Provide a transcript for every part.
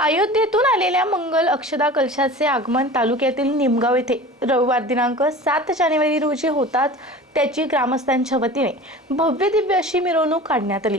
अयोध्येतून आलेल्या मंगल अक्षदा कलशाचे आगमन तालुक्यातील निमगाव येथे रविवार दिनांक सात जानेवारी रोजी होताच त्याची ग्रामस्थांच्या वतीने भव्य दिव्य अशी मिरवणूक काढण्यात आली.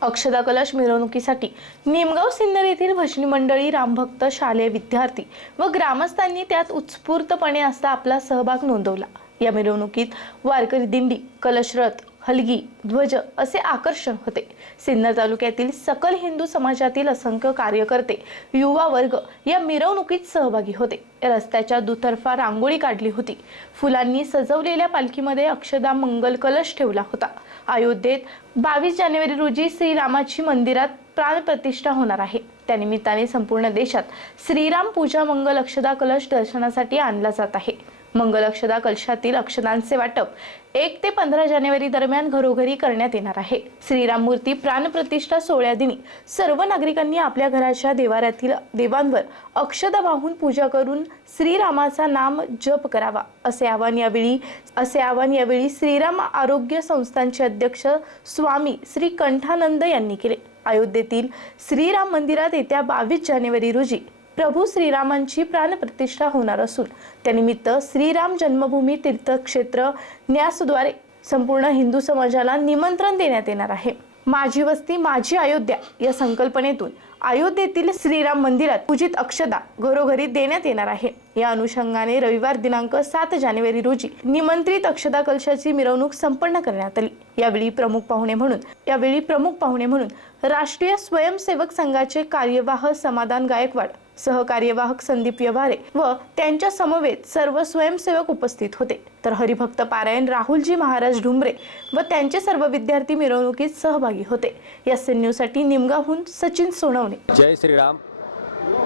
अक्षदा कलश मिरवणुकीसाठी निमगाव सिन्नर येथील भजनी मंडळी रामभक्त शालेय विद्यार्थी व ग्रामस्थांनी त्यात उत्स्फूर्तपणे असता आपला सहभाग नोंदवला. या मिरवणुकीत वारकरी दिंडी कलशरथ हलगी ध्वज असे आकर्षण होते. सिन्नर तालुक्यातील सकल हिंदू समाजातील असंख्य कार्यकर्ते युवा वर्ग या मिरवणुकीत सहभागी होते. रस्त्याच्या दुतर्फा रांगोळी काढली होती. फुलांनी सजवलेल्या पालखीमध्ये अक्षदा मंगल कलश ठेवला होता. अयोध्येत बावीस जानेवारी रोजी श्रीरामाची मंदिरात प्राणप्रतिष्ठा होणार आहे. त्यानिमित्ताने संपूर्ण देशात श्रीराम पूजा मंगल अक्षदा कलश दर्शनासाठी आणला जात आहे. मंगल अक्षदा कलशातील अक्षदांचे वाटप एक ते पंधरा जानेवारी दरम्यान घरोघरी करण्यात येणार आहे. श्रीराम मूर्ती प्राणप्रतिष्ठा सोहळ्या दिनी सर्व नागरिकांनी आपल्या घराच्या देवाऱ्यातील देवांवर अक्षदा वाहून पूजा करून श्रीरामाचा नाम जप करावा असे आवाहन यावेळी असे आवाहन यावेळी श्रीराम आरोग्य संस्थांचे अध्यक्ष स्वामी श्री कंठानंद यांनी केले. अयोध्येतील श्रीराम मंदिरात येत्या बावीस जानेवारी रोजी प्रभू श्रीरामांची प्राणप्रतिष्ठा होणार असून त्यानिमित्त श्रीराम जन्मभूमी तीर्थक्षेत्र न्यासद्वारे संपूर्ण हिंदू समाजाला निमंत्रण देण्यात येणार आहे. माझी वस्ती माझी अयोध्या या संकल्पनेतून अयोध्येतील श्रीराम मंदिरात पूजित अक्षदा घरोघरी देण्यात येणार आहे. या अनुषंगाने रविवार दिनांक सात जानेवारी रोजी निमंत्रित अक्षदा कलशाची मिरवणूक संपन्न करण्यात आली. यावेळी प्रमुख पाहुणे म्हणून यावेळी प्रमुख पाहुणे म्हणून राष्ट्रीय स्वयंसेवक संघाचे कार्यवाह समाधान गायकवाड सहकार्यवाहक संदीप व्यवहारे व त्यांच्या समवेत सर्व स्वयंसेवक उपस्थित होते. तर हरिभक्त पारायण राहुलजी महाराज ढुंबरे व त्यांचे सर्व विद्यार्थी मिरवणुकीत सहभागी होते. या साठी निमगावहून सचिन सोनवणे. जय श्रीराम.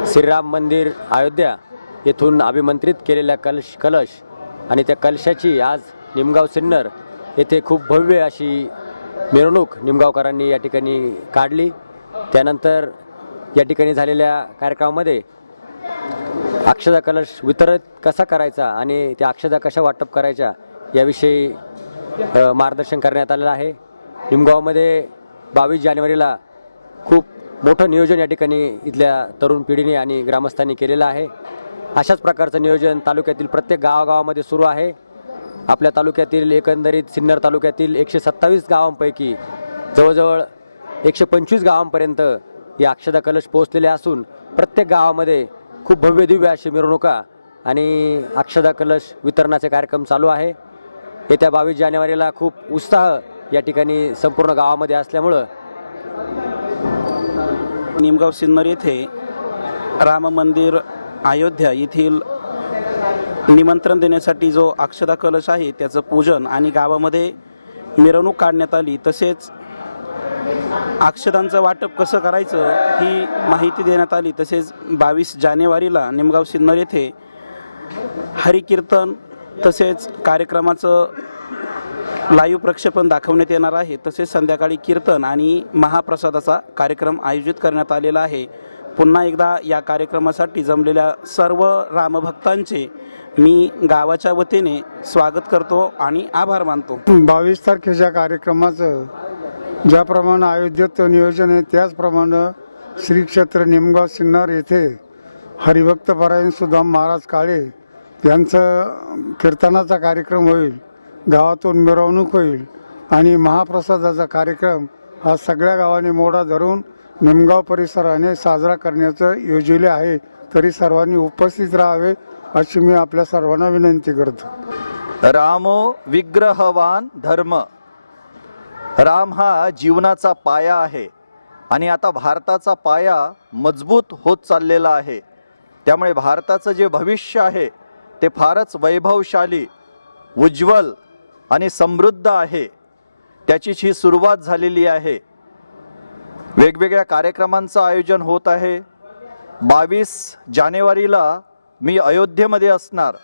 श्रीराम मंदिर अयोध्या येथून अभिमंत्रित केलेल्या कलश कलश आणि त्या कलशाची आज निमगाव सिन्नर येथे खूप भव्य अशी मिरवणूक निमगावकरांनी या ठिकाणी काढली. त्यानंतर या ठिकाणी झालेल्या कार्यक्रमामध्ये अक्षदा कलश वितरित कसा करायचा आणि त्या अक्षदा कशा वाटप करायच्या याविषयी मार्गदर्शन करण्यात आलेलं आहे. निमगावमध्ये बावीस जानेवारीला खूप मोठं नियोजन या ठिकाणी इथल्या तरुण पिढीने आणि ग्रामस्थांनी केलेलं आहे. अशाच प्रकारचं नियोजन तालुक्यातील प्रत्येक गावागावामध्ये सुरू आहे. आपल्या तालुक्यातील एकंदरीत सिन्नर तालुक्यातील एकशे सत्तावीस गावांपैकी जवळजवळ एकशे पंचवीस गावांपर्यंत या अक्षदा कलश पोहोचलेले असून प्रत्येक गावामध्ये खूप भव्य दिव्य अशी मिरवणुका आणि अक्षदा कलश वितरणाचे कार्यक्रम चालू आहे. येत्या बावीस जानेवारीला खूप उत्साह या ठिकाणी संपूर्ण गावामध्ये असल्यामुळं निमगाव सिन्नर येथे राम मंदिर अयोध्या येथील निमंत्रण देण्यासाठी जो अक्षदा कलश आहे त्याचं पूजन आणि गावामध्ये मिरवणूक काढण्यात आली. तसेच अक्षदांचं वाटप कसं करायचं ही माहिती देण्यात आली. तसेच बावीस जानेवारीला निमगाव सिन्नर येथे हरिकीर्तन तसेच कार्यक्रमाचं लाईव्ह प्रक्षेपण दाखवण्यात येणार आहे. तसेच संध्याकाळी कीर्तन आणि महाप्रसादाचा कार्यक्रम आयोजित करण्यात आलेला आहे. पुन्हा एकदा या कार्यक्रमासाठी जमलेल्या सर्व रामभक्तांचे मी गावाच्या वतीने स्वागत करतो आणि आभार मानतो. बावीस तारखेच्या कार्यक्रमाचं ज्याप्रमाणे अयोध्येत नियोजन आहे त्याचप्रमाणे श्री क्षेत्र निमगाव सिन्नर येथे हरिभक्त परायण सुदाम महाराज काळे यांचं कीर्तनाचा कार्यक्रम होईल गावातून मिरवणूक होईल आणि महाप्रसादाचा कार्यक्रम हा सगळ्या गावाने मोडा धरून निमगाव परिसराने साजरा करण्याचं योजले आहे. तरी सर्वांनी उपस्थित राहावे अशी मी आपल्या सर्वांना विनंती करतो. रामो विग्रहवान धर्म. राम हा जीवनाचा पाया आहे आणि आता भारताचा पाया मजबूत होत चाललेला आहे. त्यामुळे भारताचं जे भविष्य आहे ते फारच वैभवशाली उज्ज्वल आणि समृद्ध आहे. त्याचीच ही सुरुवात झालेली आहे. वेगवेगळ्या कार्यक्रमांचं आयोजन होत आहे. बावीस जानेवारीला मी अयोध्येमध्ये असणार.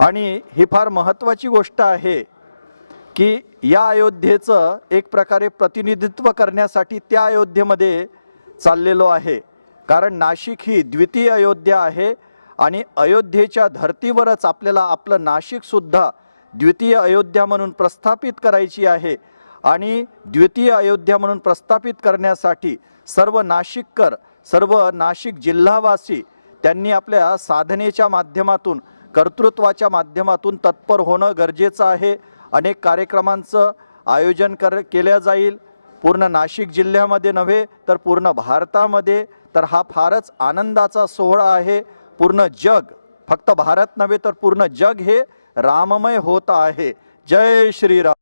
आणि ही फार महत्त्वाची गोष्ट आहे की या अयोध्येचं एक प्रकारे प्रतिनिधित्व करण्यासाठी त्या अयोध्येमध्ये चाललेलो आहे. कारण नाशिक ही द्वितीय अयोध्या आहे आणि अयोध्येच्या धर्तीवरच आपल्याला आपलं नाशिकसुद्धा द्वितीय अयोध्या म्हणून प्रस्थापित करायची आहे. आणि द्वितीय अयोध्या म्हणून प्रस्थापित करण्यासाठी सर्व नाशिककर सर्व नाशिक जिल्हावासी त्यांनी आपल्या साधनेच्या माध्यमातून कर्तृत्वाच्या माध्यमातून तत्पर होणं गरजेचं आहे. अनेक कार्यक्रमांचं आयोजन कर केल्या जाईल. पूर्ण नाशिक जिल्ह्यामध्ये नव्हे तर पूर्ण भारतामध्ये. तर हा फारच आनंदाचा सोहळा आहे. पूर्ण जग फक्त भारत नव्हे तर पूर्ण जग हे राममय होत आहे. जय श्रीराम.